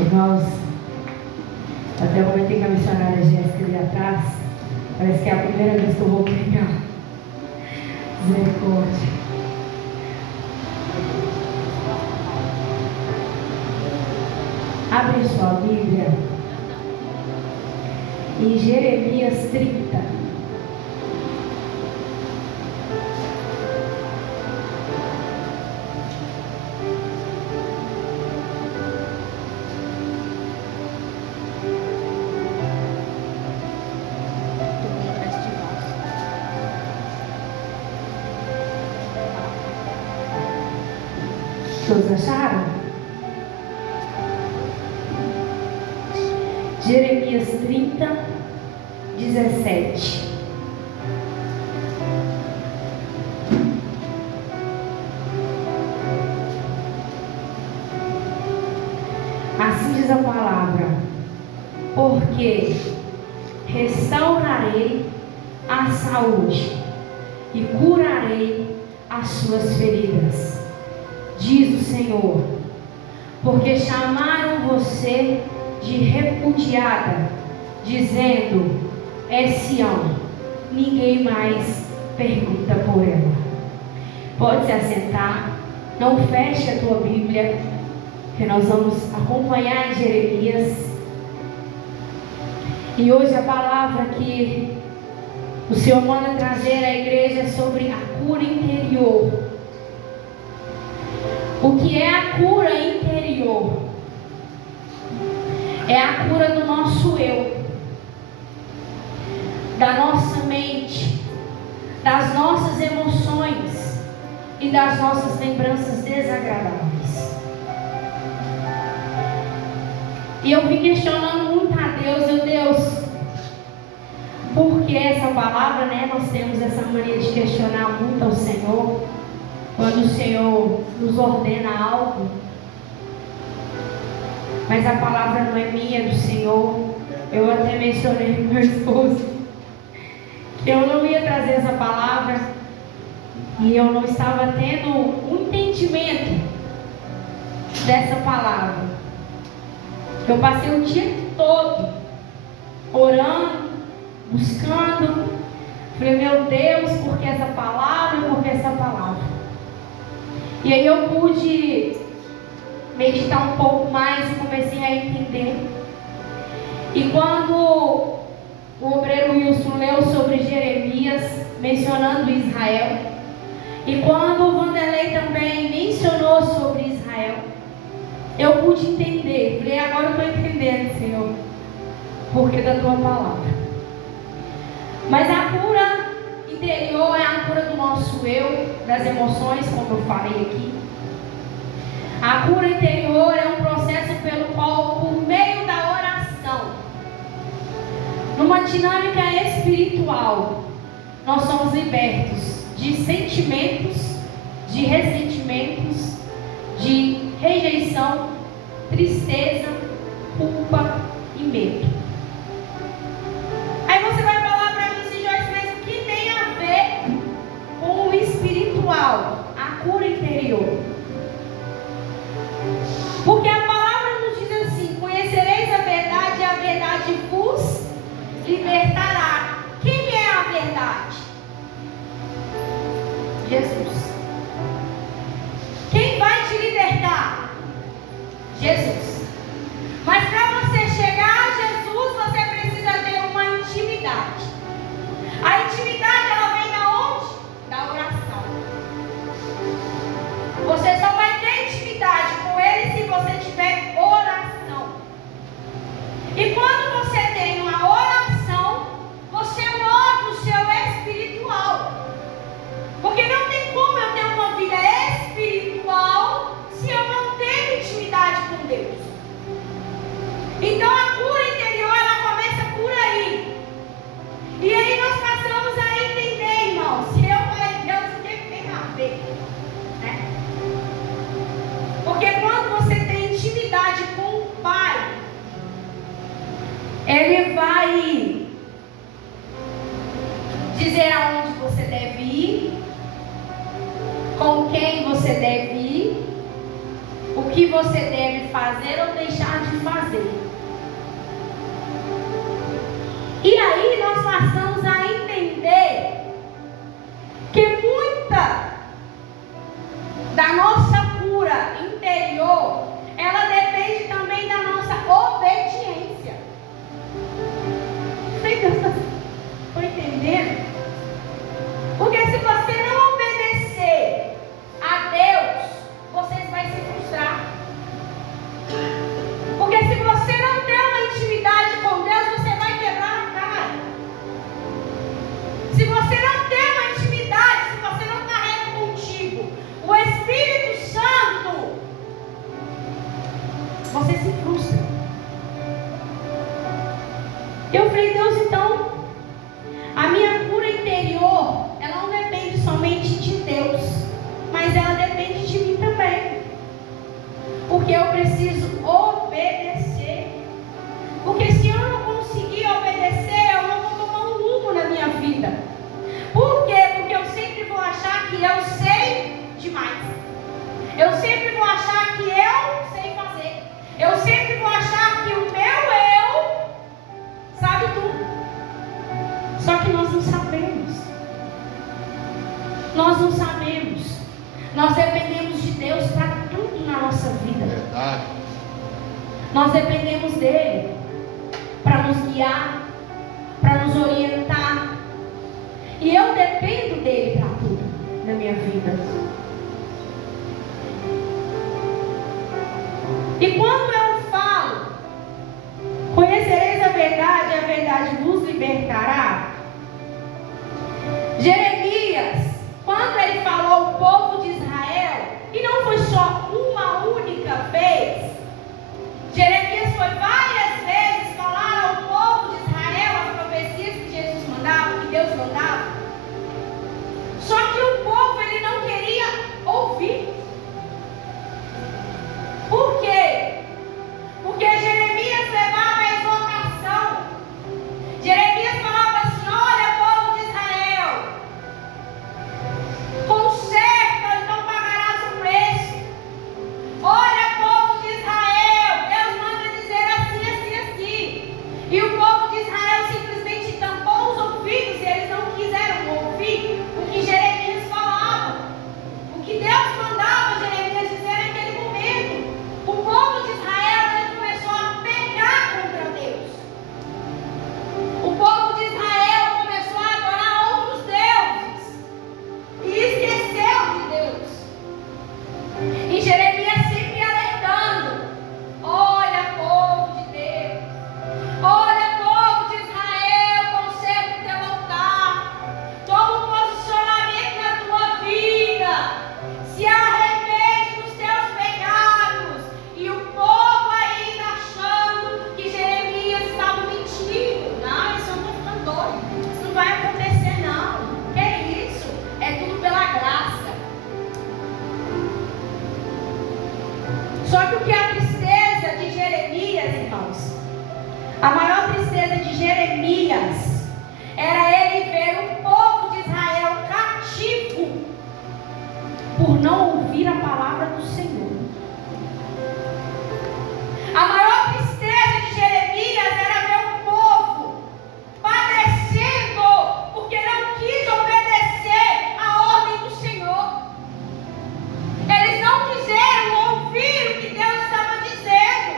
Irmãos, até o momento em que a missionária Jéssica ali atrás, parece que é a primeira vez que eu vou pregar. Misericórdia. Abre sua Bíblia em Jeremias 30. Todos acharam? Jeremias 30, 17. Assim diz a palavra: porque restaurarei a saúde e curarei as suas feridas, diz o Senhor, porque chamaram você de repudiada, dizendo: é Sião, ninguém mais pergunta por ela. Pode se assentar, não feche a tua Bíblia, que nós vamos acompanhar em Jeremias. E hoje a palavra que o Senhor manda trazer à igreja é sobre a cura interior. O que é a cura interior? É a cura do nosso eu, da nossa mente, das nossas emoções e das nossas lembranças desagradáveis. E eu vim questionando muito a Deus, Deus, por que essa palavra, né? Nós temos essa mania de questionar muito ao Senhor. Quando o Senhor nos ordena algo, mas a palavra não é minha, é do Senhor. Eu até mencionei com meu esposo que eu não ia trazer essa palavra e eu não estava tendo um entendimento dessa palavra. Eu passei o dia todo orando, buscando. Falei: meu Deus, por que essa palavra? Por que essa palavra? E aí eu pude meditar um pouco mais e comecei a entender. E quando o obreiro Wilson leu sobre Jeremias, mencionando Israel, e quando o Vanderlei também mencionou sobre Israel, eu pude entender. Falei: agora eu estou entendendo, Senhor, porque da tua palavra. Mas a cura interior é a cura do nosso eu, das emoções, como eu falei aqui. A cura interior é um processo pelo qual, por meio da oração, numa dinâmica espiritual, nós somos libertos de sentimentos, de ressentimentos, de rejeição, tristeza, culpa e medo. Aí você vai falar para mim, Joyce, mas o que tem a ver com o espiritual, a cura interior? Porque a palavra nos diz assim: conhecereis a verdade e a verdade vos libertará. Quem é a verdade? Jesus. Quem vai te libertar? Jesus. Mas para você chegar a Jesus, você precisa ter uma intimidade. A intimidade, ela vem da onde? Da oração. Você só vai ter intimidade com Ele se você tiver oração. E quando você tem uma oração, você move o seu espiritual. Porque não tem como eu ter uma vida espiritual se eu não tenho intimidade com Deus. Então a cura interior, ela começa por aí. E aí nós passamos a entender, irmãos. Se eu falei Deus, o que tem a ver? Né? Porque quando você tem intimidade com o Pai, Ele vai dizer aonde você deve ir, com quem você você deve ir, o que você deve fazer ou deixar de fazer. E aí nós passamos a entender que muita da nossa cura interior, ela depende também da nossa obediência. Estou entendendo? Porque se você não obedecer a Deus, você vai se frustrar. Porque se você não tem uma intimidade com Deus, você vai quebrar a cara. Se você não tem uma intimidade, se você não carrega contigo o Espírito Santo, você se frustra. Eu falei, Deus, então, a minha cura interior, ela não depende somente de Deus, mas ela depende de mim também. Porque eu preciso obedecer. Porque se eu não conseguir obedecer, eu não vou tomar um rumo na minha vida. Por quê? Porque eu sempre vou achar que eu sei demais. Eu sempre vou achar que eu sei fazer. Eu sempre vou achar que o meu eu sabe tudo. Só que nós não sabemos. Nós não sabemos. Nós dependemos de Deus para tudo na nossa vida. Verdade. Nós dependemos dele para nos guiar, para nos orientar. E eu dependo dele para tudo na minha vida. E quando eu falo, conhecereis a verdade vos libertará. Jeremias, quando ele falou ao povo de Israel, e não foi só uma única vez, Jeremias foi várias vezes falar ao povo de Israel as profecias que Jesus mandava, que Deus mandava. Só que o povo, ele não queria ouvir. Por quê? Porque Jeremias levava a exortação. Jeremias falava assim: olha, povo de Israel, conserta, então pagarás o preço. Olha, povo de Israel, Deus manda dizer assim, assim, assim. E o povo de Israel simplesmente tampou os ouvidos e eles não quiseram ouvir o que Jeremias falava. O que Deus mandava Jeremias dizer naquele momento. O povo de Israel, ele começou a pecar contra Deus. O povo de Israel começou a adorar outros deuses e esqueceu de Deus. E Jeremias sempre alertando: olha, povo de Deus, olha, povo de Israel, conserta o teu altar, toma um posicionamento na tua vida, se arrepende dos teus pecados. E o povo ainda achando que Jeremias estava mentindo. Não, isso eu não estou ficando doido, isso não vai acontecer não. Que é isso? É tudo pela graça. Só que o que é a tristeza de Jeremias, irmãos, a maior tristeza de Jeremias era ele ver o povo de Israel cativo por não ouvir a palavra do Senhor. A maior tristeza de Jeremias era ver o povo padecendo porque não quis obedecer à ordem do Senhor. Eles não quiseram ouvir o que Deus estava dizendo.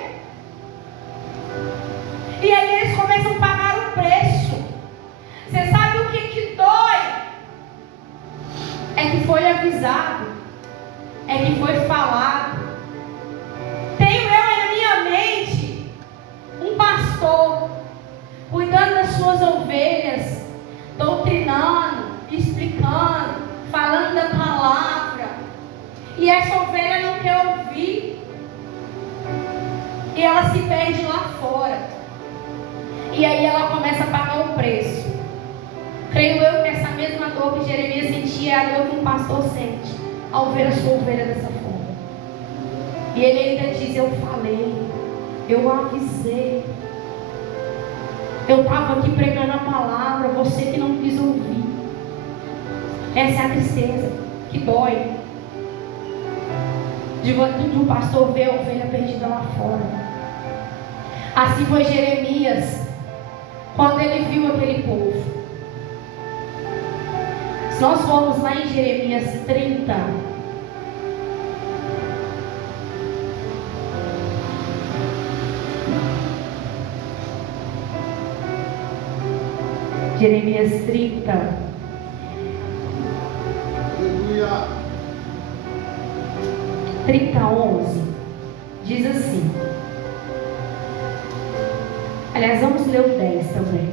E aí eles começam a pagar o preço. Você sabe o que dói? É que foi avisado, é que foi falado. Tenho eu na minha mente um pastor cuidando das suas ovelhas, doutrinando, explicando, falando da palavra, e essa ovelha não quer ouvir, e ela se perde lá fora, e aí ela começa a pagar o preço. Creio eu que essa mesma dor que Jeremias sentia é a dor que um pastor sente ao ver a sua ovelha dessa forma. E ele ainda diz: eu falei, eu avisei, eu estava aqui pregando a palavra, você que não quis ouvir. Essa é a tristeza que dói. de um pastor ver a ovelha perdida lá fora. Assim foi Jeremias, quando ele viu aquele povo. Se nós formos lá em Jeremias 30, Jeremias 30, Aleluia. 30:11, diz assim. Aliás, vamos ler o 10 também.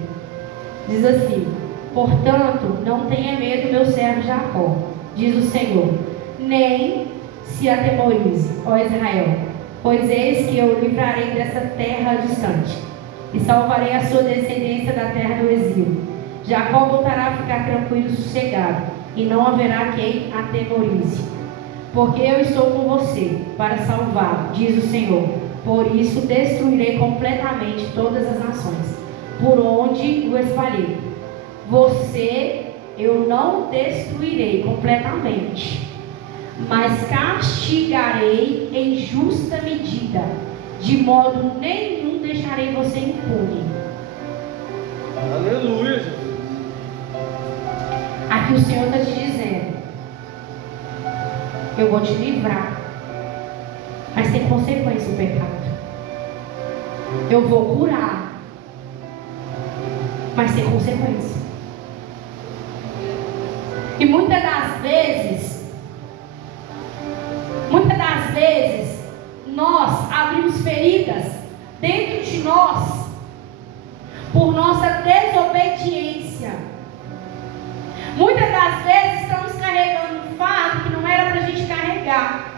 Diz assim: portanto, não tenha medo, meu servo Jacó, diz o Senhor, nem se atemorize, ó Israel, pois eis que eu o livrarei dessa terra distante, e salvarei a sua descendência da terra do exílio. Jacó voltará a ficar tranquilo e sossegado, e não haverá quem atemorize. Porque eu estou com você para salvar, diz o Senhor. Por isso destruirei completamente todas as nações, por onde o espalhei. Você eu não destruirei completamente, mas castigarei em justa medida, de modo nenhum deixarei você impune. Aleluia, Jesus. Aqui o Senhor está te dizendo: eu vou te livrar, mas tem consequência o pecado. Eu vou curar, mas tem consequência. E muitas das vezes, nós abrimos feridas dentro de nós por nossa desobediência. Muitas das vezes estamos carregando um fardo que não era para a gente carregar,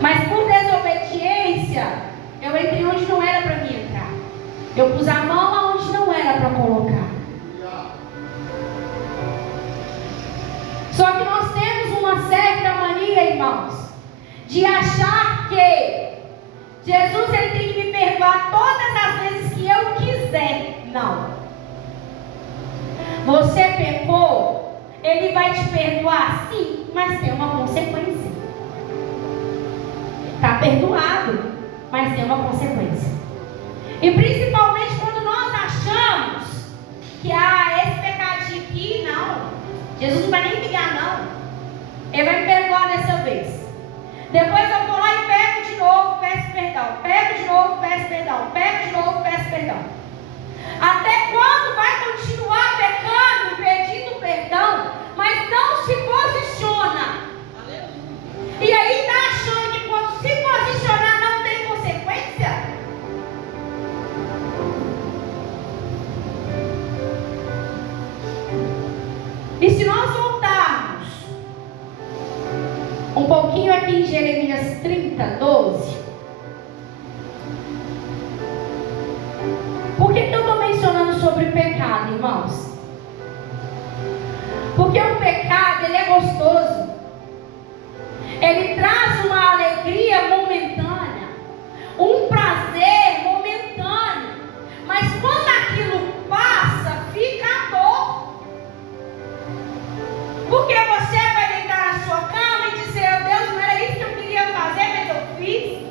mas por desobediência eu entrei onde não era para mim entrar. Eu pus a mão aonde não era para colocar. Só que nós temos uma certa mania, irmãos, de achar que Jesus ele tem que me perdoar todas as vezes que eu quiser. Não. Você pecou, ele vai te perdoar, sim, mas tem uma consequência. Está perdoado, mas tem uma consequência. E principalmente quando nós achamos que esse pecadinho aqui, não, Jesus não vai nem ligar, não. Ele vai me perdoar dessa vez. Depois eu vou lá e pego de novo, peço perdão. Pego de novo, peço perdão. Pego de novo, peço perdão. Até quando vai continuar pecando e pedindo perdão, mas não se posiciona? E aí está achando que quando se posicionar não tem consequência? E se nós voltarmos um pouquinho aqui em Jeremias 30:12, por que eu estou mencionando sobre pecado, irmãos? Porque o pecado, ele é gostoso. Ele traz uma alegria momentânea, um prazer momentâneo. Mas quando aquilo passa, fica a dor. Porque você vai deitar na sua cama e dizer: oh Deus, não era isso que eu queria fazer, mas eu fiz.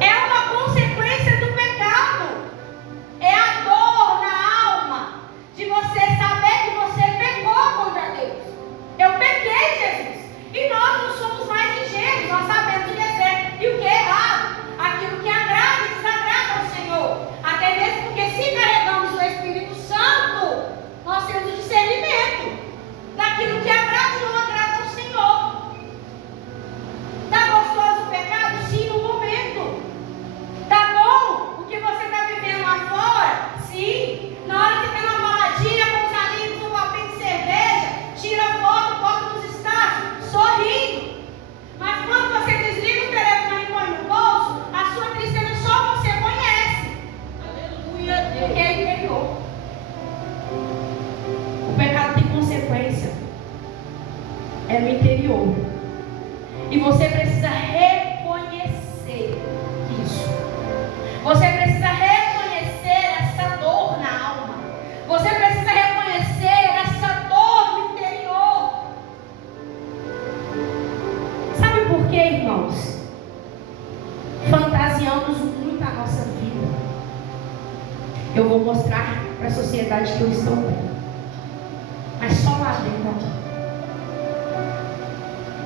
É uma consequência do pecado. É a dor na alma de você saber que você pecou contra Deus. Eu pequei, Jesus. E nós não somos mais ingênuos, nós sabemos o que é certo e o que é errado, aquilo que agrada e desagrada ao Senhor. Até mesmo porque se carregamos o Espírito Santo, nós temos o discernimento daquilo que agrada e não agrada ao Senhor. Está gostoso o pecado? Sim, no momento. Está bom o que você está vivendo lá fora? Sim. Na hora que você está na baladinha com os amigos, um copinho de cerveja, tira foto, bota nos status, sorrindo. Mas quando você desliga o telefone e põe no bolso, a sua tristeza só você conhece. Aleluia. Porque é interior. O pecado tem consequência. É no interior. E você precisa reconhecer isso. Você precisa reconhecer essa dor na alma. Você precisa reconhecer essa dor no interior. irmãos, fantasiamos muito a nossa vida. Eu vou mostrar para a sociedade que eu estou bem, mas só lá dentro.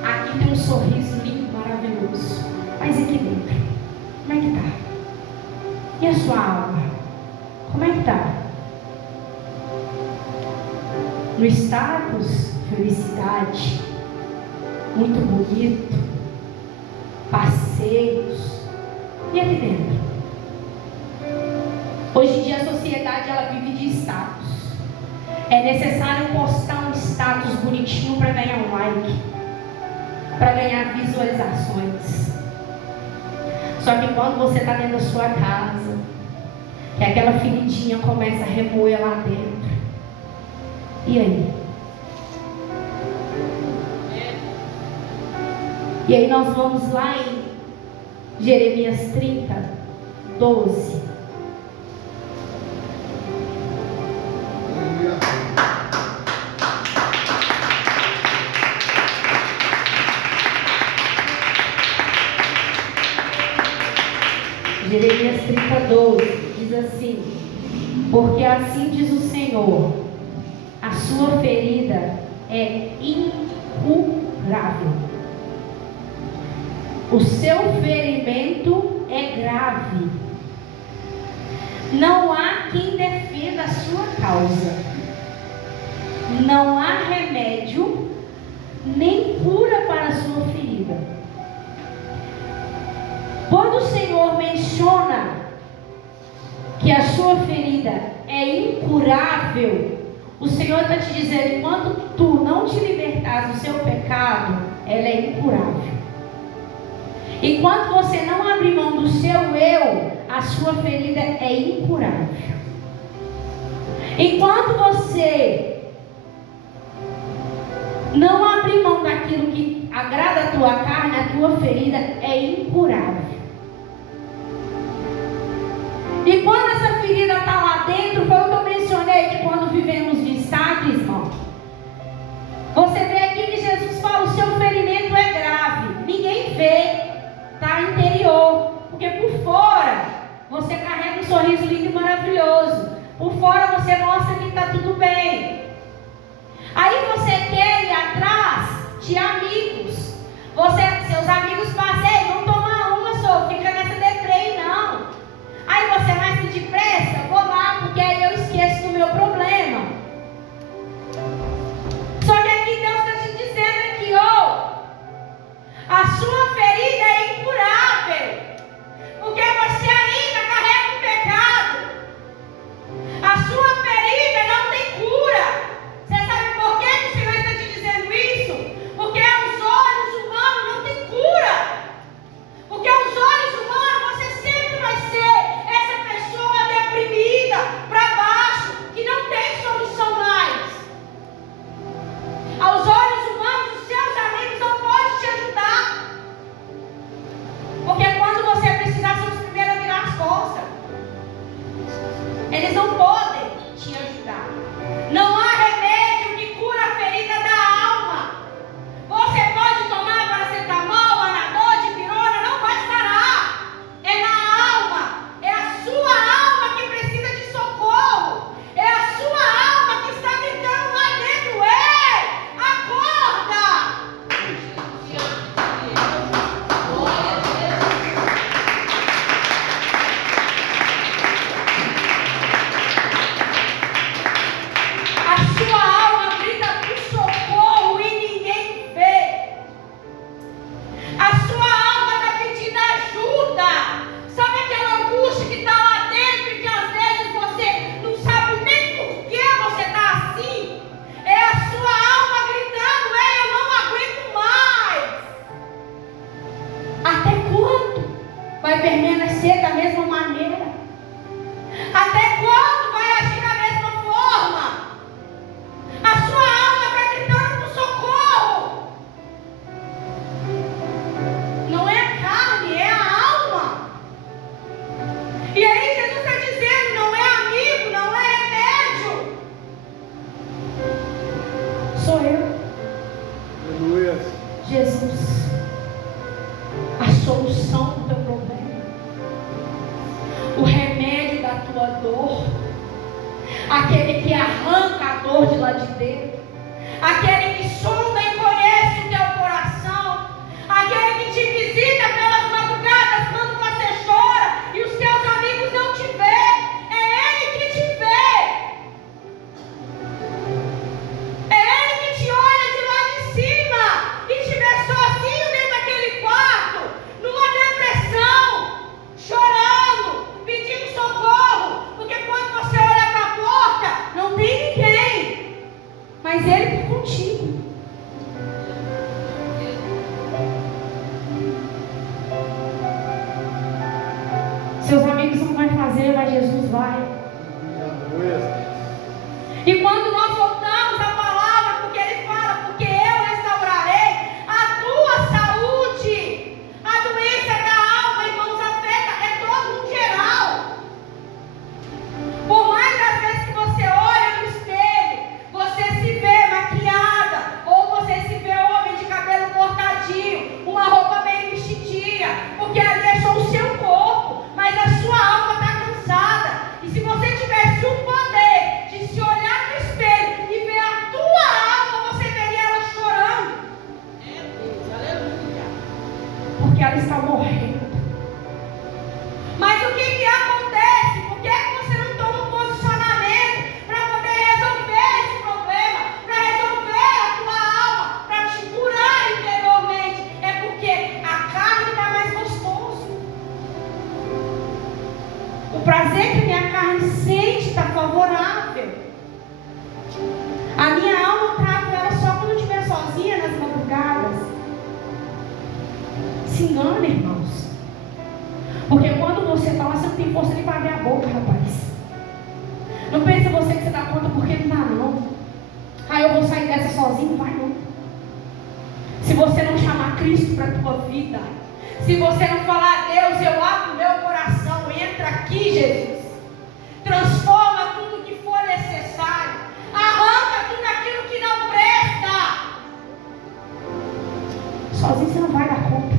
Aqui tem um sorriso lindo, maravilhoso, mas aqui dentro, como é que está? E a sua alma? Como é que está? No status, felicidade, muito bonito, passeios, e aqui dentro? Hoje em dia a sociedade ela vive de status. É necessário postar um status bonitinho para ganhar um like, para ganhar visualizações. Só que quando você está dentro da sua casa, que aquela feridinha começa a remoer lá dentro, e aí? E aí nós vamos lá em Jeremias 30, 12. Jeremias 30, 12 diz assim: porque assim diz o Senhor, a sua ferida é incurável, o seu ferimento é grave, não há quem defenda a sua causa, não há remédio nem cura para a sua ferida. Quando o Senhor menciona que a sua ferida é incurável, o Senhor está te dizendo: enquanto tu não te libertares do seu pecado, ela é incurável. Enquanto você não abrir mão do seu eu, a sua ferida é incurável. Enquanto você não abrir mão daquilo que agrada a tua carne, a tua ferida é incurável. E quando essa ferida está lá dentro, foi o que eu mencionei, que quando vivemos de status, irmão, você vê aqui que Jesus fala: o seu ferimento é grave, ninguém vê, está interior, porque por fora você carrega um sorriso lindo e maravilhoso, por fora você mostra que está tudo bem. Aí você quer ir atrás de amigos, seus amigos passeiam, vão tomar uma só, fica nessa deprê, não. Aí você vai se depressa, vou lá, porque aí eu esqueço do meu problema. Só que aqui Deus está te dizendo aqui, a sua ferida é incurável, porque você ainda carrega o pecado. A sua ferida não tem cura. Você sabe por que o Senhor está te dizendo isso? Porque aos olhos humanos não tem cura. Porque aos olhos humanos você sempre vai ser essa pessoa deprimida, para baixo, que não tem solução mais. Aos olhos humanos, os seus amigos não podem te ajudar. Porque quando você precisar, são os primeiros a virar as costas. Eles não podem te ajudar. Não há remédio que cura a ferida da alma. Você pode tomar paracetamol, anadol, dipirona, não vai sarar. É na alma. É a sua alma que precisa de socorro. É a sua alma que está gritando lá dentro: ei, acorda! A sua alma grita por socorro e ninguém vê. A sua alma está pedindo ajuda. Sabe aquela angústia que está lá dentro e que às vezes você não sabe nem por que você está assim? É a sua alma gritando: ei, eu não aguento mais. Até quando vai permanecer da mesma maneira? Até quando vai agir da mesma forma? A sua alma está gritando por socorro. Não é a carne, é a alma. E aí Jesus está dizendo: não é amigo, não é remédio. Sou eu, Aleluia. Jesus. solução do teu problema, o remédio da tua dor, aquele que arranca a dor de lá de dentro, aquele que sonda e conhece o teu coração, aquele que te visita pelas madrugadas quando você chora e os teus amigos não te veem. É Ele que te vê, é Ele que te olha de lá de cima e te vê sozinho dentro daquele quarto, numa depressão, chorando, pedindo socorro, porque quando você olha para a porta não tem ninguém, mas Ele está contigo. Seus amigos não vão fazer, mas Jesus vai. E quando nós voltamos à palavra, porque Ele fala, porque eu restaurarei a tua saúde, a doença da alma, irmãos, afeta, é todo um geral. Por mais às vezes que você olha no espelho, você se vê maquiada, ou você se vê homem de cabelo cortadinho, uma roupa bem vestidinha, porque ali é só o seu corpo, mas a sua alma está cansada. E se você tivesse o poder de se olhar no espelho e ver a tua alma, você veria ela chorando. É Deus, aleluia. Porque ela está morrendo. Mas o que acontece? Por que você não toma um posicionamento para poder resolver esse problema, para resolver a tua alma, para te curar interiormente? É porque a carne está mais gostoso. O prazer que a minha carne sente está favorável. A minha alma eu trago ela só quando eu estiver sozinha nas madrugadas. Se engana, irmãos. Porque quando você fala, você não tem força nem para abrir a boca, rapaz. Não pensa você que você dá conta porque não dá, não. Aí eu vou sair dessa sozinho, vai não. Se você não chamar Cristo para a tua vida, se você não falar, Deus, eu abro o meu coração, entra aqui, Jesus, transforma tudo que for necessário, arranca tudo aquilo que não presta. Sozinho você não vai dar conta.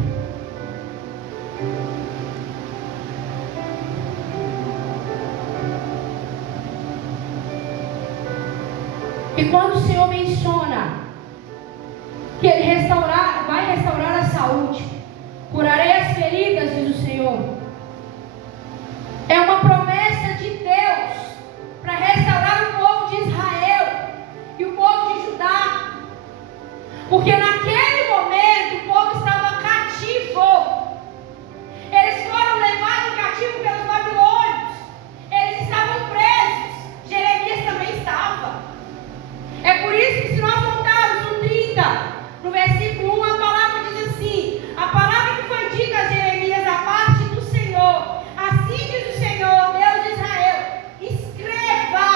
E quando o Senhor menciona que Ele vai restaurar a saúde, curarei as feridas, diz o Senhor, é uma promessa de Deus para restaurar o povo de Israel e o povo de Judá, porque naquele momento o povo estava cativo. Eles foram levados cativo pelos babilônios, eles estavam presos. Jeremias também estava. É por isso que, se nós voltarmos no 30, no versículo 1, a palavra diz assim: a palavra que foi dita a Jeremias da parte do Senhor, assim diz o Senhor, Deus de Israel, escreva.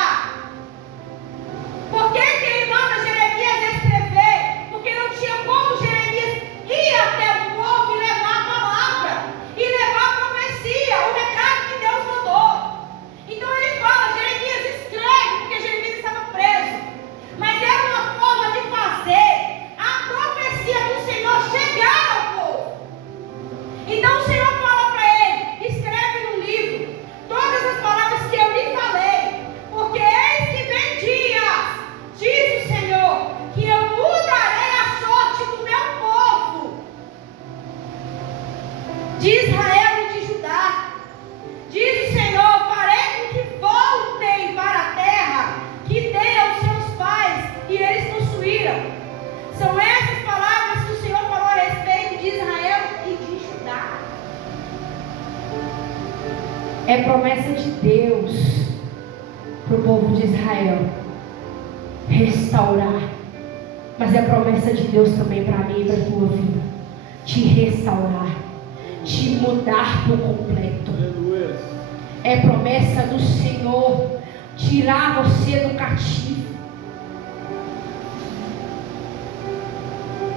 Por que ele manda Jeremias escrever? Porque não tinha como Jeremias ir até o povo e levar a palavra, e levar a profecia, o recado que Deus mandou. Então ele fala, Jeremias escreve, porque Jeremias estava preso. Mas era uma forma de fazer a profecia do Senhor chegar ao povo. Então o Senhor fala para ele, escreve no livro todas as palavras que eu lhe falei, porque eis que vem dias, diz o Senhor, que eu mudarei a sorte do meu povo, de Israel e de Judá. Diz o Senhor, farei com que voltem para a terra que dei aos seus pais e eles possuíram. São essas palavras que o Senhor falou a respeito de Israel e de Judá. É promessa de Deus para o povo de Israel restaurar, mas é promessa de Deus também para mim e para a tua vida, te restaurar, te mudar por completo. É promessa do Senhor tirar você do cativo.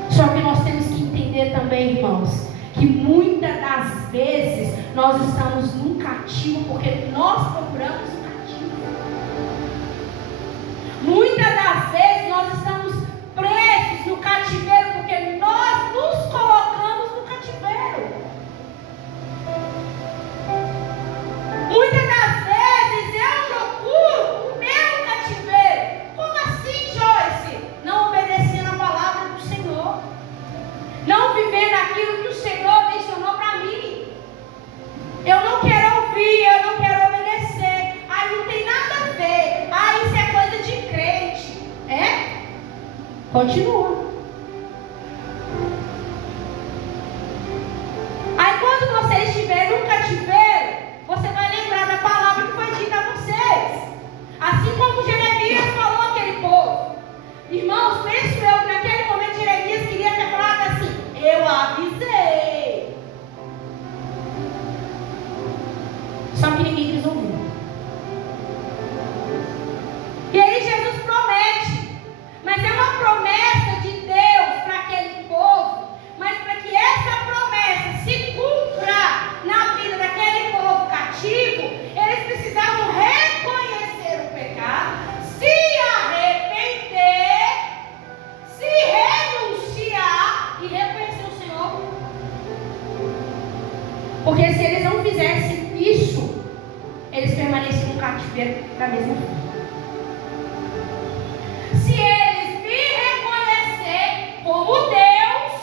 Só que nós temos que entender também, irmãos, que muitas das vezes nós estamos num cativo porque nós procuramos o cativo. Muitas das vezes nós estamos presos no cativeiro porque nós nos colocamos no cativeiro. Continua. Aí quando você estiver no cativeiro, você vai lembrar da palavra que foi dita a vocês. Assim como Jeremias falou àquele povo. Irmãos, penso eu que naquele momento Jeremias queria ter falado assim: eu avisei. Só que ninguém quis ouvir. E aí Jesus promete, mas é uma promessa de Deus para aquele povo, mas para que essa promessa se cumpra na vida daquele povo cativo, eles precisavam reconhecer o pecado, se arrepender, se renunciar e reconhecer o Senhor. Porque se eles não fizessem isso, eles permaneciam no cativeiro da mesma forma. Se eles me reconhecer como Deus,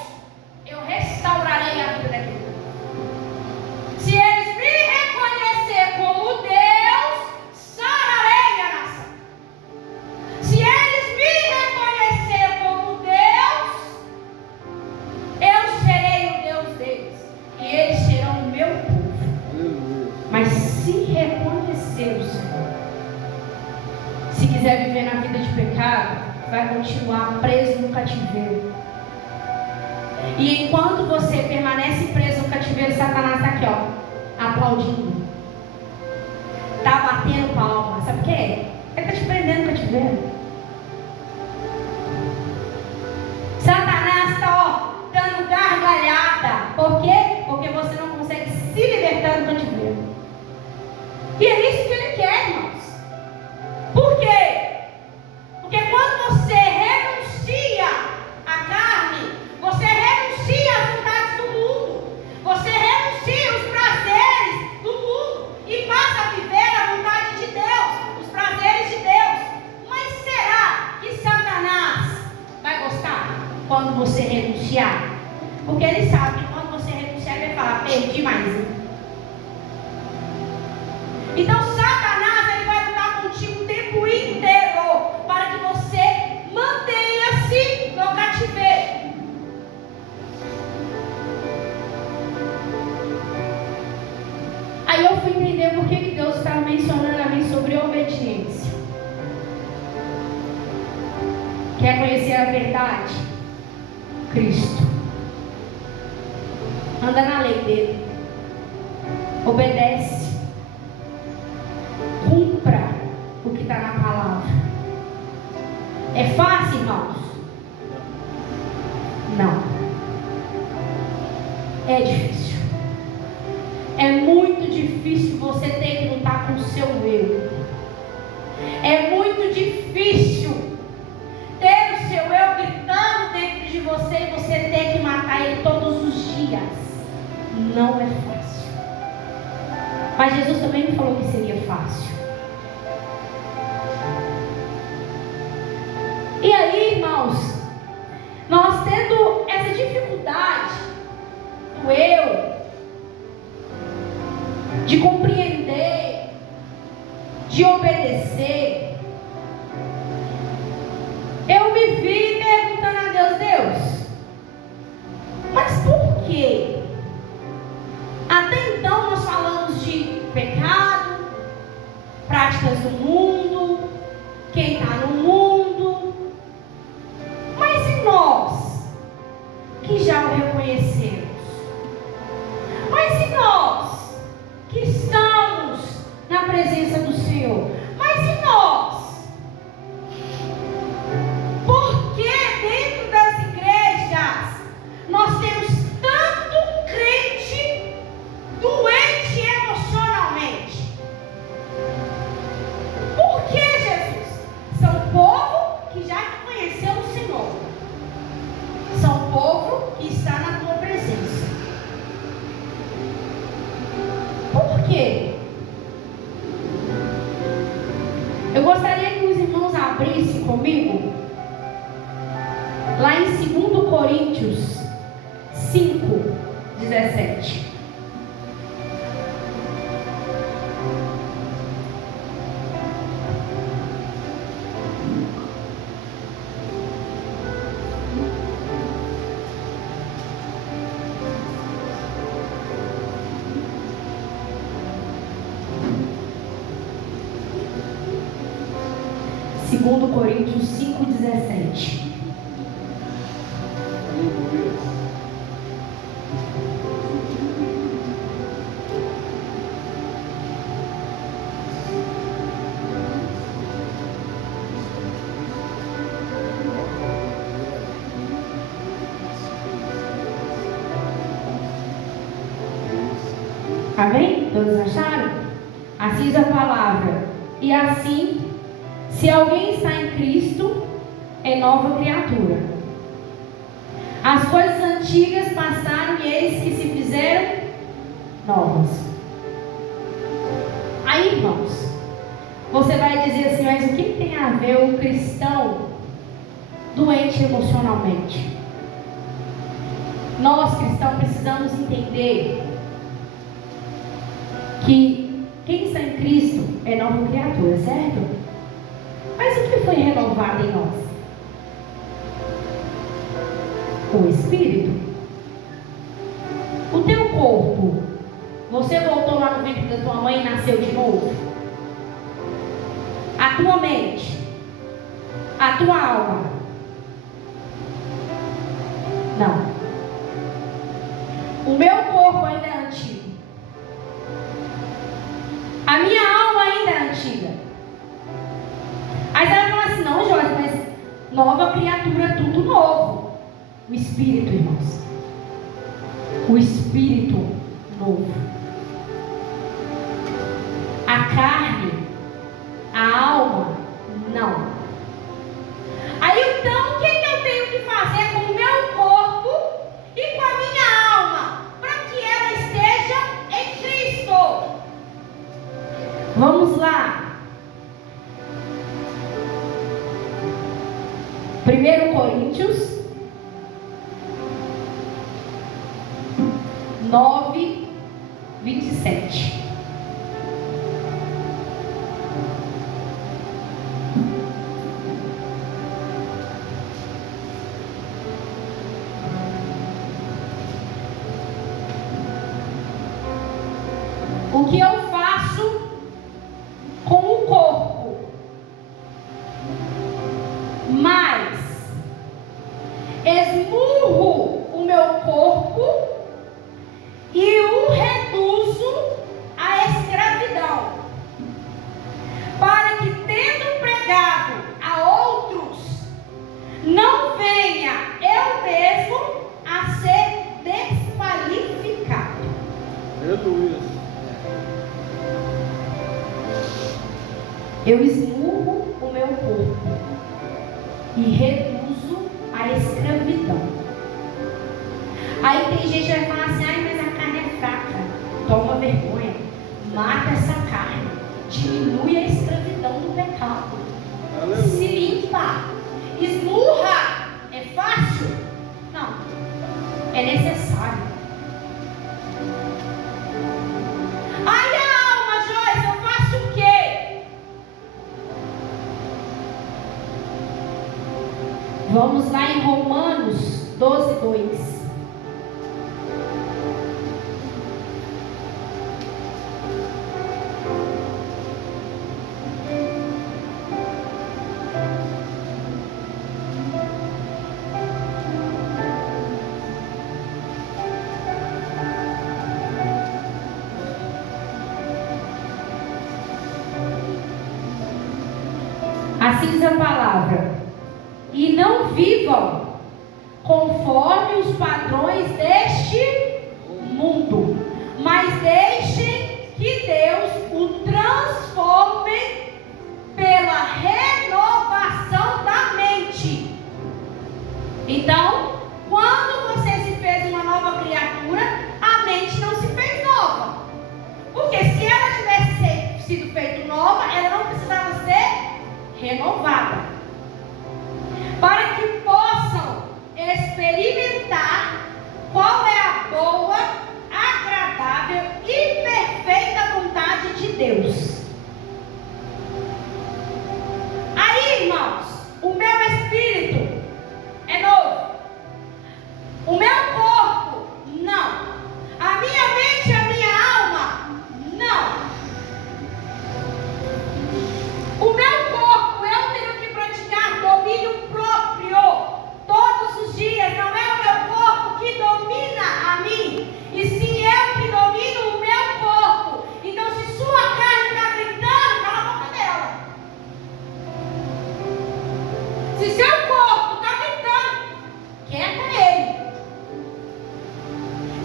eu restaurarei a vida daquele povo. Se eles me reconhecer como Deus, sararei a nação. Se eles me reconhecer como Deus, eu serei o Deus deles e eles serão o meu povo. Mas se reconhecer o Senhor, se quiser viver na vida de pecado, vai continuar preso no cativeiro. E enquanto você permanece preso no cativeiro, Satanás está aqui, ó, aplaudindo, está batendo palma. Sabe por quê? Ele está te prendendo no cativeiro. Satanás está, ó, dando gargalhada. Por quê? Porque você não consegue se libertar do cativeiro. E é isso que ele quer, irmãos. Por quê? Porque quando você renuncia à carne, você renuncia às vontades do mundo, você renuncia os prazeres do mundo e passa a viver a vontade de Deus, os prazeres de Deus. Mas será que Satanás vai gostar quando você renunciar? Porque ele sabe que quando você renunciar, ele vai falar: perdi mais um. Então Satanás, ele vai lutar contigo o tempo inteiro para que você mantenha-se no cativeiro. Aí eu fui entender por que Deus estava mencionando a mim sobre obediência. Quer conhecer a verdade? Cristo. Anda na lei dele. Obedece. Cumpra o que está na palavra. É fácil, irmãos? Não. É difícil. É muito difícil você ter que lutar com o seu eu. É muito difícil ter o seu eu gritando dentro de você e você ter que matar ele todos os dias. Não é fácil. Mas Jesus também não falou que seria fácil. E aí, irmãos, nós tendo essa dificuldade do eu, de compreender, de obedecer, eu me vi perguntando a Deus, mas por quê? Até então nós falamos de pecado, práticas do mundo, quem está no mundo, mas e nós, que já o reconhecemos? Mas e nós, que estamos na presença do Senhor? Mas e nós? Por que dentro das igrejas nós temos tanto crente doente emocionalmente? Por que, Jesus? São povo que já conheceu o Senhor. São povo que está na tua presença. Por quê? Eu gostaria que os irmãos abrissem comigo lá em 2 Coríntios 5:17. 2 Coríntios 5,17. Amém? Todos acharam? Assim diz a palavra. E assim, se alguém está em Cristo, é nova criatura. As coisas antigas passaram e eis que se fizeram novas. Aí, irmãos, você vai dizer assim, mas o que tem a ver o cristão doente emocionalmente? Nós, cristãos, precisamos entender que quem está em Cristo é nova criatura, certo? Mas o que foi renovado em nós? O Espírito. O teu corpo, você voltou lá no ventre da tua mãe e nasceu de novo? A tua mente, a tua alma? Não. O meu corpo ainda é antigo. A minha alma ainda é antiga. Aí você vai falar assim, não, Jorge, mas nova criatura, tudo novo. O Espírito, irmãos. O Espírito novo. A carne, a alma, não. Aí então, o que eu tenho que fazer com o meu corpo e com a minha alma? Para que ela esteja em Cristo. Vamos lá. 1 Coríntios 9, 27. O que eu faço com o corpo, mas esmurro o meu corpo e o reduzo à escravidão, para que, tendo pregado a outros, não venha eu mesmo a ser desqualificado. Aleluia. Eu esmurro o meu corpo e reduzo a escravidão. Aí tem gente que vai falar assim, ai, mas a carne é fraca. Toma vergonha, mata essa carne, diminui a escravidão do pecado. Aleluia. Se limpa, esmurra. É fácil? Não, é necessário. Ai, a alma, Joyce, eu faço o quê? Vamos lá em Romanos 12, 2. Assim diz a palavra. E não vivam conforme os padrões deste mundo, mas deixem que Deus o transforme pela renovação da mente. Então, quando você se fez uma nova criatura, a mente não se fez nova. Porque se ela tivesse sido feita nova, ela não precisava ser renovada, para que possam experimentar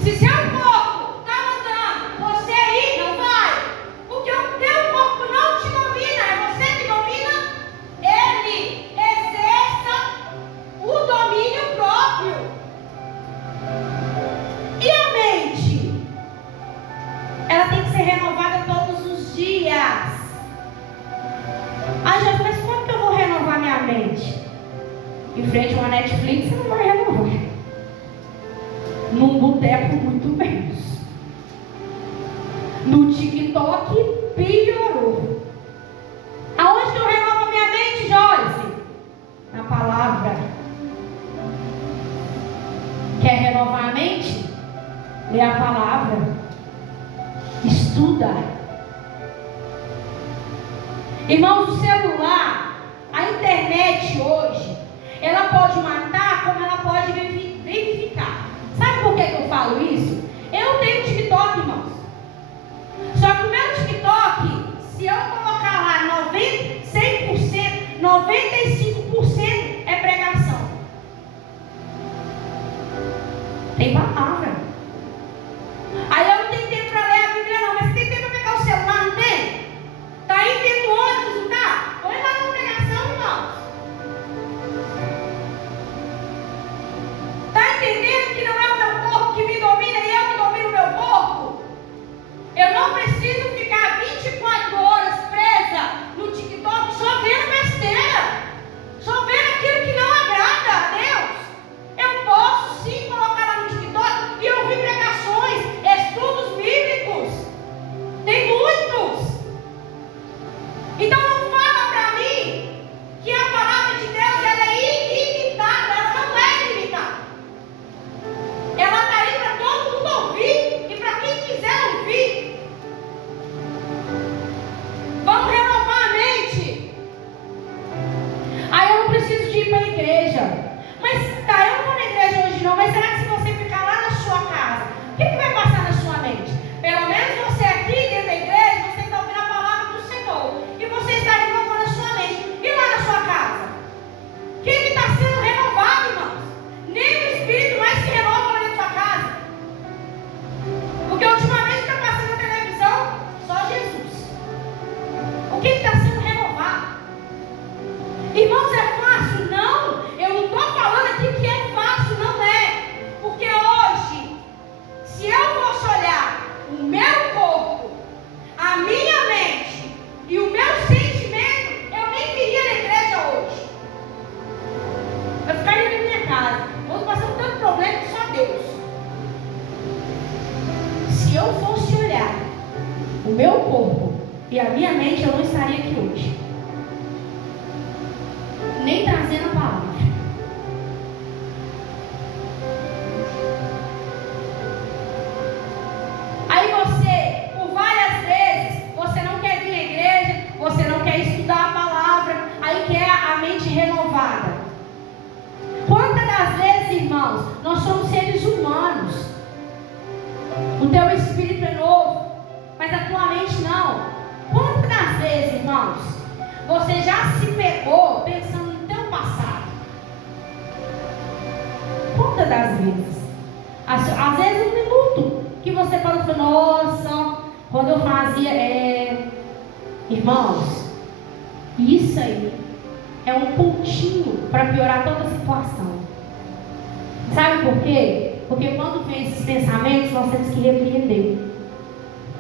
Se seu corpo está mandando você ir, não vai. Porque o teu corpo não te domina, é você que domina ele. Exerça o domínio próprio. E a mente? Ela tem que ser renovada todos os dias. Ah, já, mas como que eu vou renovar minha mente? Em frente a uma Netflix, você não vai renovar. Num boteco, muito menos. No TikTok, piorou. Aonde que eu renovo minha mente, Joyce? Na palavra. Quer renovar a mente? Lê a palavra. Estuda. Irmãos, o celular, a internet hoje, ela pode matar como ela pode vivificar. Sabe por que eu falo isso? Eu tenho TikTok, irmãos. Só que o meu TikTok, se eu colocar lá 100%, 95% é pregação. Tem palavra. Aí eu não tenho tempo para ler a Bíblia não, mas tem tempo para pegar o celular, não tem? Tá aí dentro do ônibus, não tá? Põe lá na pregação, irmãos. Tá entendendo que não é o meu corpo que me domina e eu que domino o meu corpo? Eu não preciso ficar 24 horas presa no TikTok só vendo besteira, só vendo aquilo que não agrada a Deus. Eu posso sim colocar lá no TikTok e ouvir pregações, estudos bíblicos. Tem muitos. Então não fala para mim que a palavra de Deus ela é ilimitada. Ela não é ilimitada. Ela está aí para todo mundo ouvir e para quem quiser ouvir. Vamos renovar a mente. Aí eu não preciso de ir para a igreja. Mas tá, eu não vou na igreja hoje não, mas será que se você ficar lá na sua casa, o que vai passar na sua mente? Pelo menos você aqui dentro da igreja, você está ouvindo a palavra do Senhor. E você está renovando a sua mente. E lá na sua casa? Quem está sendo renovado, irmãos? Nem o Espírito mais se renova lá dentro da sua casa. Porque ultimamente está passando na televisão só Jesus. O que está sendo renovado? Irmãos, é fácil? Não. Eu não estou falando aqui que é fácil, não é. Porque hoje, se eu fosse olhar o meu corpo, a minha mente e o meu sentimento, eu nem viria na igreja hoje. Eu ficaria na minha casa. Vou passar tanto problema que só Deus. Se eu fosse olhar o meu corpo e a minha mente, eu não estaria aqui hoje. Nem trazendo a palavra. Aí você, por várias vezes, você não quer vir à igreja, você não quer estudar a palavra, aí quer a mente renovada. Quantas das vezes, irmãos, nós somos seres humanos. O teu espírito é novo, mas a tua mente não. Quantas das vezes, irmãos, você já se pegou pensando no teu passado? Quantas das vezes? Às vezes um minuto que você fala, nossa, quando eu fazia, irmãos, isso aí é um pontinho para piorar toda a situação. Sabe por quê? Porque quando vem esses pensamentos, nós temos que repreender.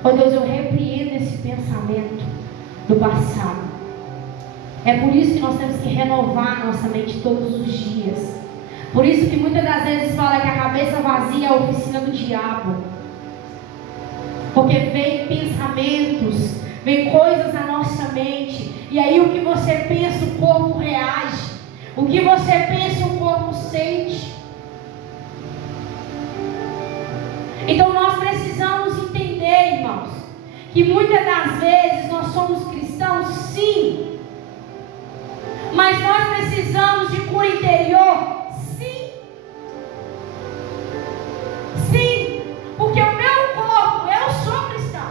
Oh Deus, eu repreendo esse pensamento do passado. É por isso que nós temos que renovar a nossa mente todos os dias. Por isso que muitas das vezes fala que a cabeça vazia é a oficina do diabo. Porque vem pensamentos, vem coisas na nossa mente. E aí o que você pensa, o corpo reage. O que você pensa, o corpo sente. Então nós precisamos entender, irmãos, que muitas das vezes nós somos cristãos, sim. Mas nós precisamos de cura interior, sim. Sim, porque o meu corpo, eu sou cristão.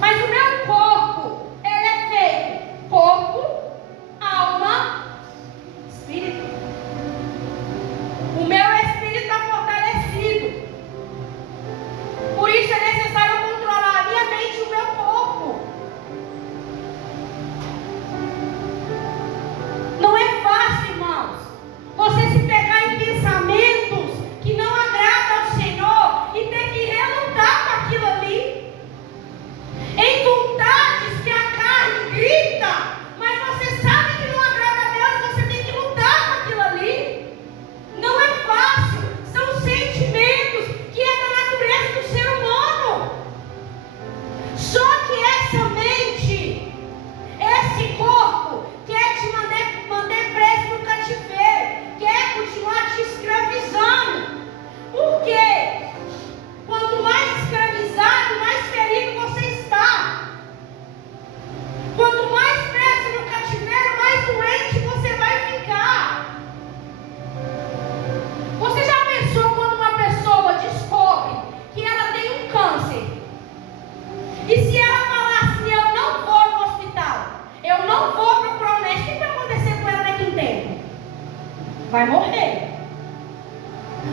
Mas o meu corpo, ele é feito corpo, alma, espírito. O meu espírito está fortalecido.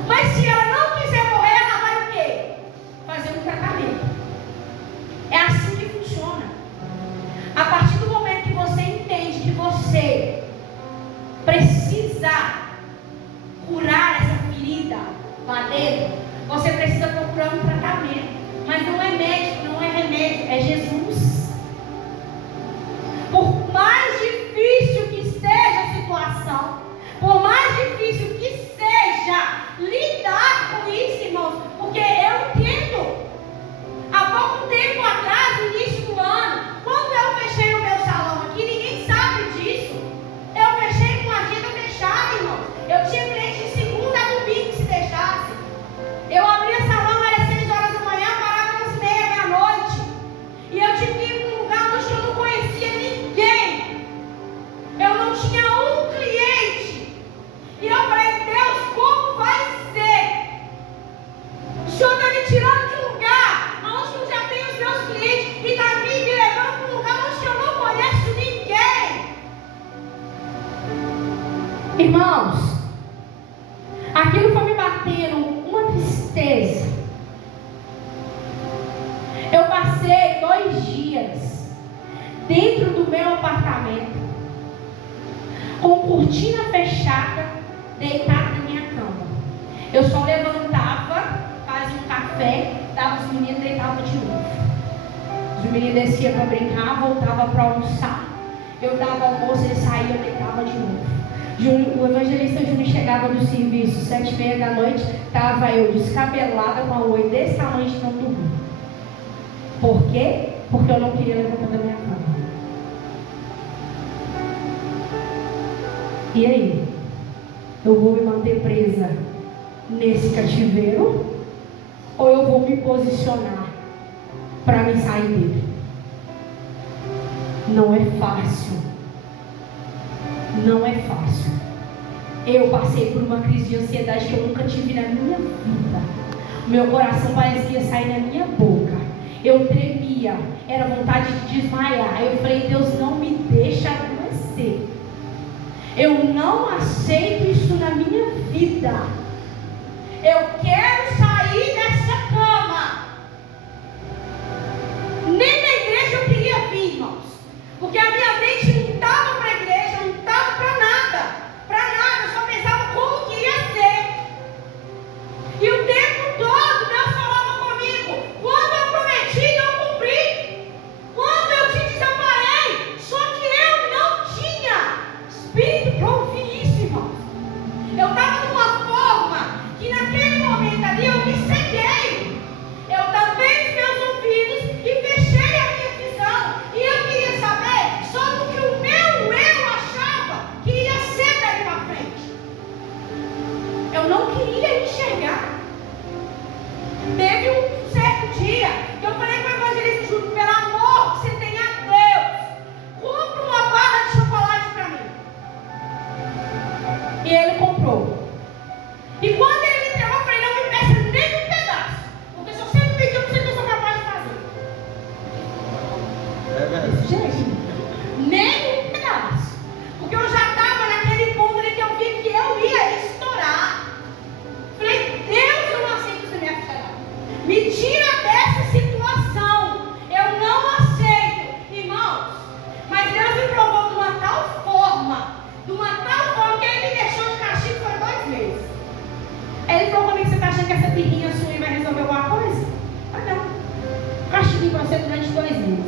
Mas se ela não quiser morrer, ela vai o quê? Fazer um tratamento. É assim que funciona. A partir do momento que você entende que você precisa curar essa ferida lá dentro, você precisa procurar um tratamento. Mas não é médico, não é remédio, é Jesus. Por mais difícil que seja a situação, por mais difícil que seja lidar com isso, irmãos, porque eu entendo. Há pouco tempo atrás, no início do ano, quando eu fechei o meu salão aqui, ninguém sabe disso. Eu fechei com a agenda fechada, irmãos. Eu tinha cliente de segunda a domingo, se deixasse. Eu abria salão, era 6 horas da manhã, parava às 11h30, meia-noite. E eu tive que ir para um lugar onde eu não conhecia ninguém. Eu não tinha um cliente. E eu falei, Deus, como vai ser? O Senhor está me tirando de um lugar onde eu já tenho os meus clientes e está me levando para um lugar onde eu não conheço ninguém. Irmãos, aquilo foi me batendo uma tristeza. Eu passei 2 dias dentro do meu apartamento, com cortina fechada, deitada na minha cama. Eu só levantava, fazia um café, dava os meninos e deitava de novo. Os meninos desciam para brincar, voltava para almoçar. Eu dava almoço, eles saíam, eu deitava de novo. O evangelista Júnior chegava do serviço 7h30 da noite, estava eu descabelada com a oi desse tamanho de não dormir. Por quê? Porque eu não queria levantar da minha cama. E aí? Eu vou me manter presa nesse cativeiro? Ou eu vou me posicionar para me sair dele? Não é fácil. Não é fácil. Eu passei por uma crise de ansiedade que eu nunca tive na minha vida. O meu coração parecia sair na minha boca. Eu tremia. Era vontade de desmaiar. Eu falei, Deus, não me deixa adoecer. Eu não aceito isso na minha vida. Eu quero sair dessa cama. Nem na igreja eu queria vir, irmãos. Porque a minha mente não estava para a igreja, não estava para nada. Para nada, eu só pensava como que ia ser. E o tempo todo Deus falava comigo. Quando eu prometi, não cumpri. Quando eu te desamparei, só que eu não tinha espírito para ouvir isso, irmãos. Eu estava numa forma que naquele momento ali eu me ceguei. Eu tampei os meus ouvidos e fechei a minha visão. E eu queria saber só do que o meu eu achava que ia ser daí para frente. Eu não queria enxergar. Teve um certo dia que eu falei para o evangelista Júnior, pelo amor que você tem a Deus, compra uma barra de chocolate para mim. E ele comprou. E quando ele me entregou, eu falei, não me peça nem um pedaço. Porque se você me pediu, você não sou capaz de fazer. É verdade. Gente, nem um pedaço. Porque eu já estava naquele ponto ali que eu vi que eu ia estourar. Falei, Deus, eu não aceito isso na minha vida. Me tira dessa situação. Eu não aceito. Irmãos, mas Deus me provou de uma tal forma que ele me deixou de castigo por 2 meses. Ele falou comigo, você está achando que essa birrinha sua vai resolver alguma coisa? Ah, não. Castigo para você durante 2 meses.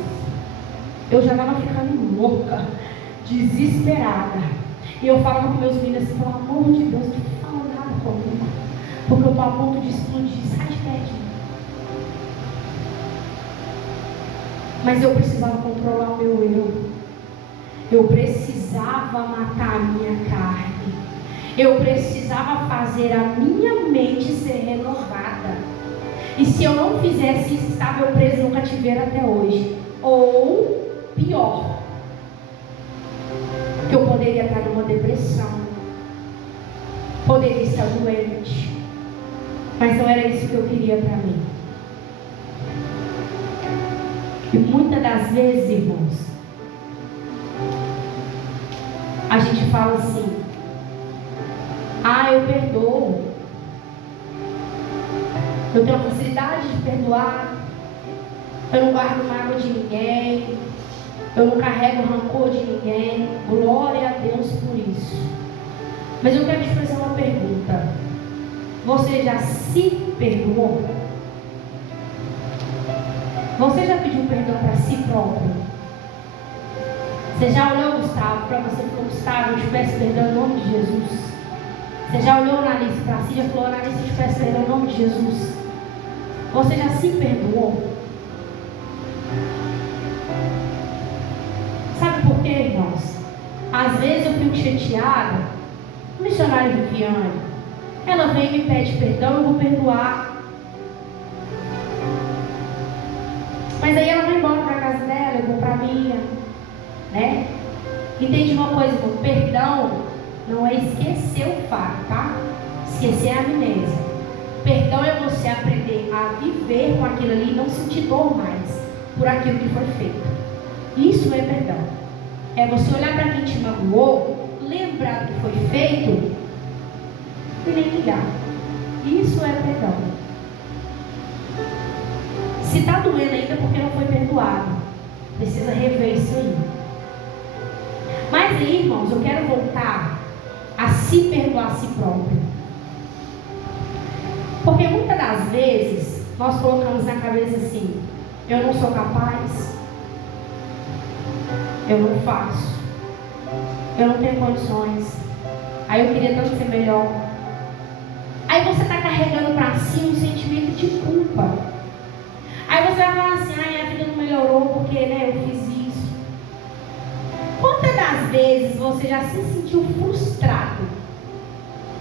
Eu já estava ficando louca, desesperada. E eu falava com meus meninos assim, pelo amor de Deus, não fala nada comigo. Porque eu estou a ponto de explodir, sai de perto de mim. Mas eu precisava controlar o meu eu. Eu precisava matar a minha carne. Eu precisava fazer a minha mente ser renovada. E se eu não fizesse isso, estava eu preso no cativeiro até hoje. Ou pior, que eu poderia estar numa depressão, poderia estar doente. Mas não era isso que eu queria para mim. E muitas das vezes, irmãos, a gente fala assim, ah, eu perdoo, Eu tenho a facilidade de perdoar. Eu não guardo mágoa de ninguém. Eu não carrego rancor de ninguém. Glória a Deus por isso. Mas eu quero te fazer uma pergunta. Você já se perdoou? Você já pediu perdão para si próprio? Você já olhou, Gustavo, para você e falou: Gustavo, eu te peço perdão em nome de Jesus. Você já olhou o nariz para si e já falou: nariz, eu te peço perdão em nome de Jesus. Você já se perdoou? Sabe por quê, irmãos? Às vezes eu fico chateada. A missionária Viviane, ela vem e me pede perdão, eu vou perdoar. Mas aí ela vai embora para a casa dela, eu vou para a minha, né? Entende uma coisa, irmão? Perdão não é esquecer o fato, tá? Esquecer a amnésia. Perdão é você aprender a viver com aquilo ali e não sentir dor mais por aquilo que foi feito. Isso é perdão. É você olhar para quem te magoou, lembrar do que foi feito e nem ligar. Isso é perdão. Se está doendo ainda porque não foi perdoado, precisa rever isso aí. Mas aí, irmãos, eu quero voltar a se perdoar a si próprio. Porque muitas das vezes nós colocamos na cabeça assim: eu não sou capaz, eu não faço, eu não tenho condições, aí eu queria tanto ser melhor. Aí você está carregando para si um sentimento de culpa. Aí você vai falar assim: ai, a vida não melhorou porque, né, eu fiz isso. Quantas das vezes você já se sentiu frustrado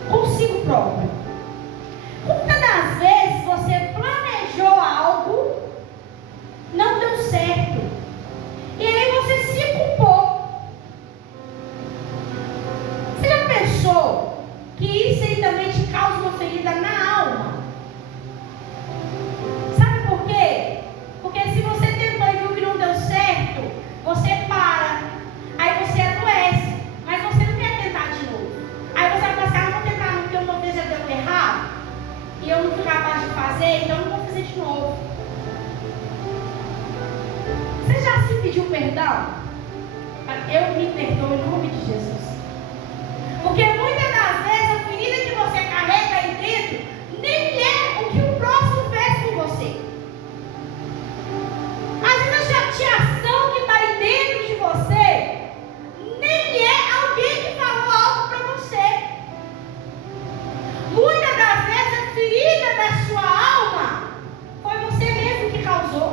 consigo próprio? Quantas das vezes você planejou algo, não deu certo, e aí você se culpou? Você já pensou que isso aí também te causa uma ferida na alma? Sabe por quê? Porque se você tentou e viu que não deu certo, você para, aí você adoece, mas você não quer tentar de novo. Aí você vai passar: não vou tentar não, porque uma vez já deu errado e eu não fui capaz de fazer, então não vou fazer de novo. Você já se pediu perdão? Eu me perdoo em nome de Jesus. Porque muitas das vezes a ferida que você carrega aí dentro nem é o que o próximo fez com você. Às vezes a chateação que está aí dentro de você nem é alguém que falou algo para você. Muitas das vezes a ferida da sua alma foi você mesmo que causou.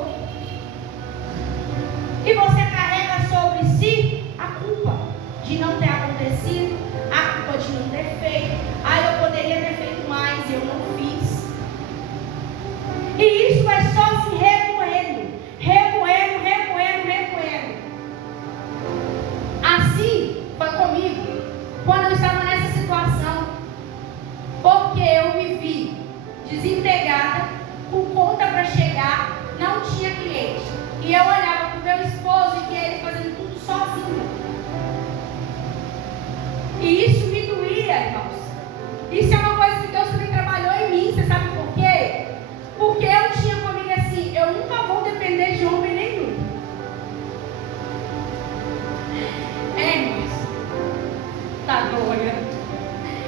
E você carrega sobre si a culpa de não ter acontecido, a culpa de não ter feito. Eu poderia ter feito mais e eu não fiz. E isso é só se remoendo. Assim foi comigo quando eu estava nessa situação. Porque eu me vi desempregada, com conta para chegar, não tinha cliente. E eu olhava para o meu esposo e via ele fazendo tudo sozinho. E isso me doía, irmãos. Isso é uma coisa que Deus também trabalhou em mim. Você sabe por quê? Porque eu tinha comigo assim: eu nunca vou depender de homem nenhum. Irmãos, tá doida.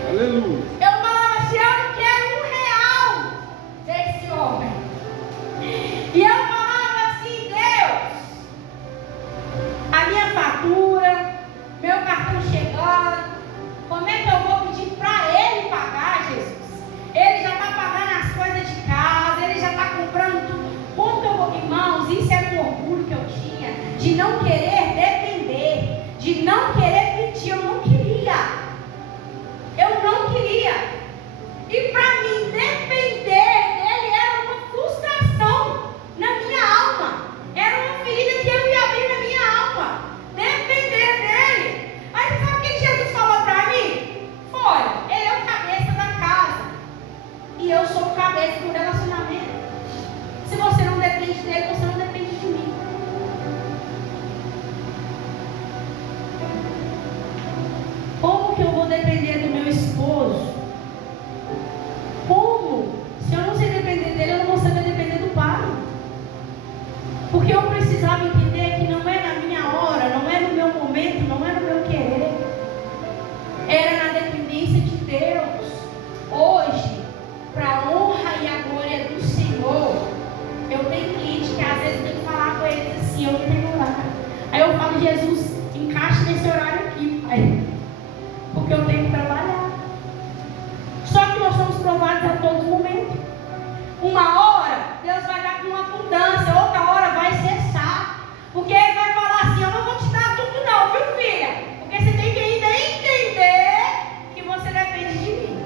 Aleluia. Eu falava assim: eu não quero R$1 desse homem. E eu falava assim: Deus, a minha fatura, meu cartão chegando, como é que eu vou pedir para ele pagar, Jesus? Ele já está pagando as coisas de casa, ele já está comprando tudo. Como que eu vou? Irmãos, isso era um orgulho que eu tinha, de não querer depender, de não querer pedir. Eu não queria. E para mim, depender dele era uma frustração na minha alma. Era uma ferida que eu ia abrir na minha alma. Depender dele. Mas sabe o que Jesus falou para mim? Foi: ele é o cabeça da casa e eu sou o cabeça do relacionamento. Se você não depende dele, você não depende de mim. Como que eu vou depender do meu esposo? Como? Se eu não sei depender dele, eu não tenho horário. Aí eu falo, Jesus, encaixe nesse horário aqui, Pai, porque eu tenho que trabalhar. Só que nós somos provados a todo momento. Uma hora, Deus vai dar com uma abundância, outra hora vai cessar. Porque Ele vai falar assim, eu não vou te dar tudo não, viu, filha? Porque você tem que ainda entender que você depende de mim.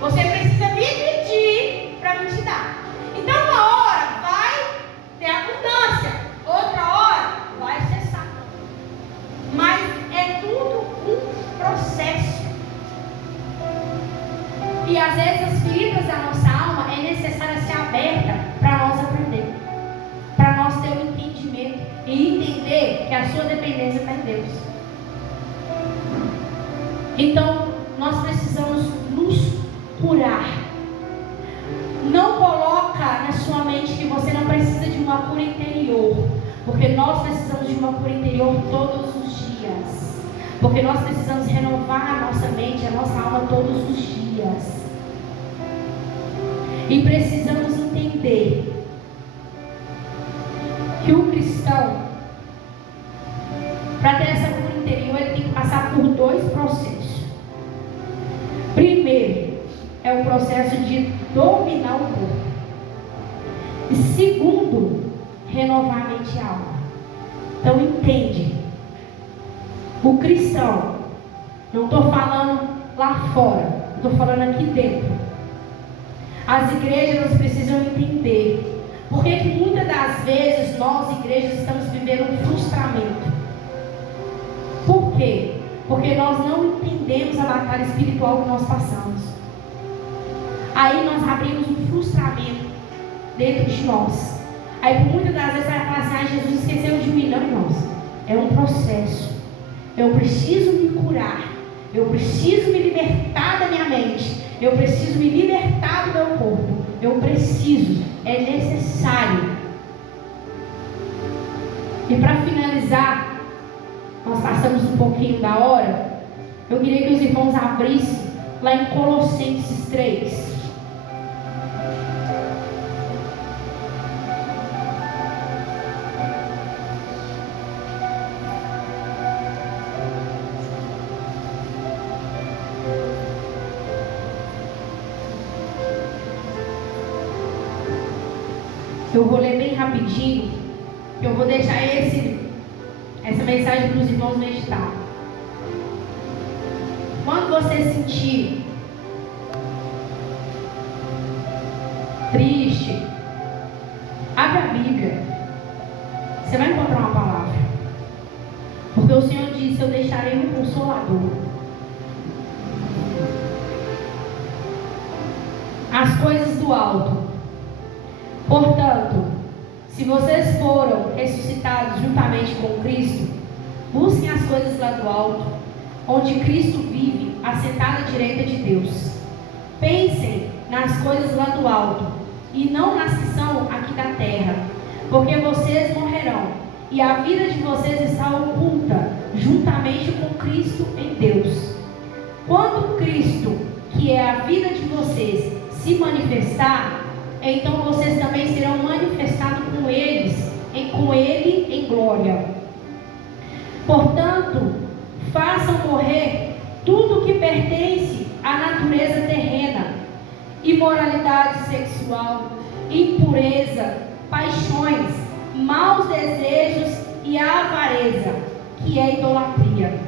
Você precisa me pedir para me te dar. Então uma hora vai ter abundância, outra hora vai cessar. Mas é tudo um processo. E às vezes as feridas da nossa alma é necessário ser aberta para nós aprender, para nós ter um entendimento e entender que a sua dependência está em Deus. Então nós precisamos nos curar. Não coloca na sua mente que você não precisa de uma cura interior, porque nós precisamos de uma cura interior todos os dias, porque nós precisamos renovar a nossa mente, a nossa alma todos os dias. E precisamos entender que o cristão, para ter essa cura interior, ele tem que passar por dois processos. Primeiro, é o processo de dominar o corpo. E segundo, renovar a mente e a alma. Então entende, o cristão, não estou falando lá fora, estou falando aqui dentro. As igrejas precisam entender porque que muitas das vezes nós, igrejas, estamos vivendo um frustramento. Por quê? Porque nós não entendemos a batalha espiritual que nós passamos. Aí nós abrimos um frustramento dentro de nós. Aí por muitas das vezes vai falar assim, Jesus esqueceu de mim. Não, irmãos, é um processo. Eu preciso me curar. Eu preciso me libertar da minha mente. Eu preciso me libertar do meu corpo. Eu preciso, é necessário. E para finalizar, nós passamos um pouquinho da hora. Eu queria que os irmãos abrissem lá em Colossenses 3. Eu vou ler bem rapidinho, eu vou deixar essa mensagem para os irmãos meditar. Quando você sentir triste, abre a Bíblia, você vai encontrar uma palavra. Porque o Senhor disse, eu deixarei um consolador. As coisas do alto. Portanto, se vocês foram ressuscitados juntamente com Cristo, busquem as coisas lá do alto, onde Cristo vive, assentado à direita de Deus. Pensem nas coisas lá do alto, e não nas que são aqui da terra, porque vocês morrerão, e a vida de vocês está oculta, juntamente com Cristo em Deus. Quando Cristo, que é a vida de vocês, se manifestar, então vocês também serão manifestados com Ele em glória. Portanto, façam morrer tudo que pertence à natureza terrena: imoralidade sexual, impureza, paixões, maus desejos e a avareza, que é idolatria.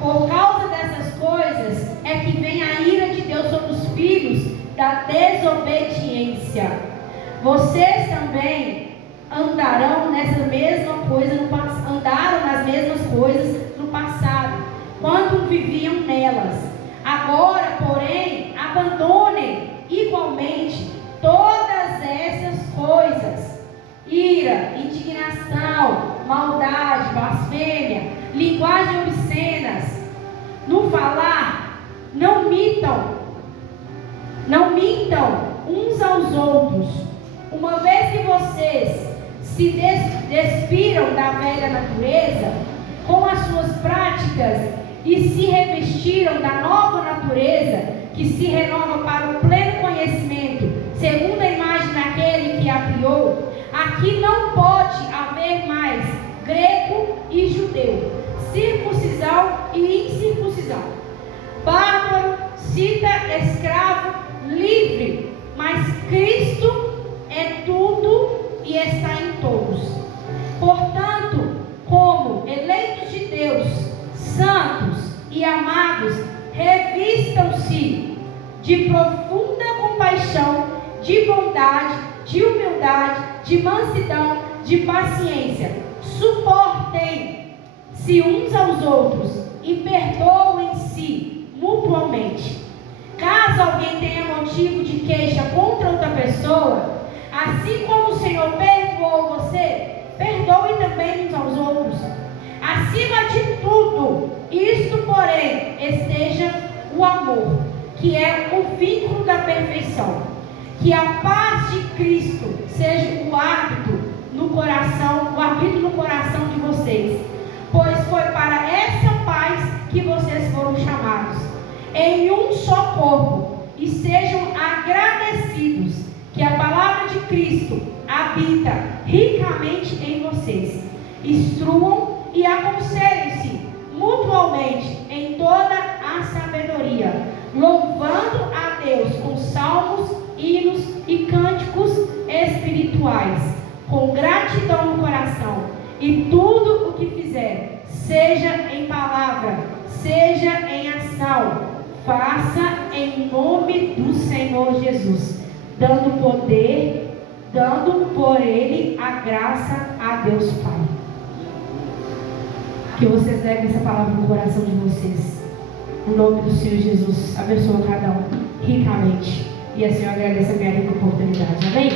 Por causa dessas coisas é que vem a ira de Deus sobre os filhos da desobediência. Vocês também andaram nessa mesma coisa andaram nas mesmas coisas no passado, quando viviam nelas. Agora, porém, abandonem igualmente todas essas coisas: ira, indignação, maldade, blasfêmia, linguagem obscenas. No falar, não mintam uns aos outros, uma vez que vocês se despiram da velha natureza com as suas práticas e se revestiram da nova natureza, que se renova para o pleno conhecimento, segundo a imagem daquele que a criou. Aqui não pode haver mais grego e judeu, circuncisão e incircuncisão, bárbaro, cita, escravo, livre, mas Cristo é tudo e está em todos. Portanto, como eleitos de Deus, santos e amados, revistam-se de profunda compaixão, de bondade, de humildade, de mansidão, de paciência. Suportem-se uns aos outros e perdoem-se mutuamente. Caso alguém tenha motivo de queixa contra outra pessoa, assim como o Senhor perdoou você, perdoe também uns aos outros. Acima de tudo, isto, porém, esteja o amor, que é o vínculo da perfeição. Que a paz de Cristo seja o árbitro no coração de vocês, pois foi para essa paz que vocês foram chamados, em um só corpo, e sejam agradecidos, que a palavra de Cristo habita ricamente em vocês. Instruam e aconselhem-se mutualmente em toda a sabedoria, louvando a Deus com salmos, hinos e cânticos espirituais, com gratidão no coração. E tudo o que fizer, seja em palavra, seja em ação, faça em nome do Senhor Jesus, dando por Ele a graça a Deus Pai. Que vocês levem essa palavra no coração de vocês. No nome do Senhor Jesus, abençoa cada um ricamente. E assim eu agradeço a minha rica oportunidade. Amém?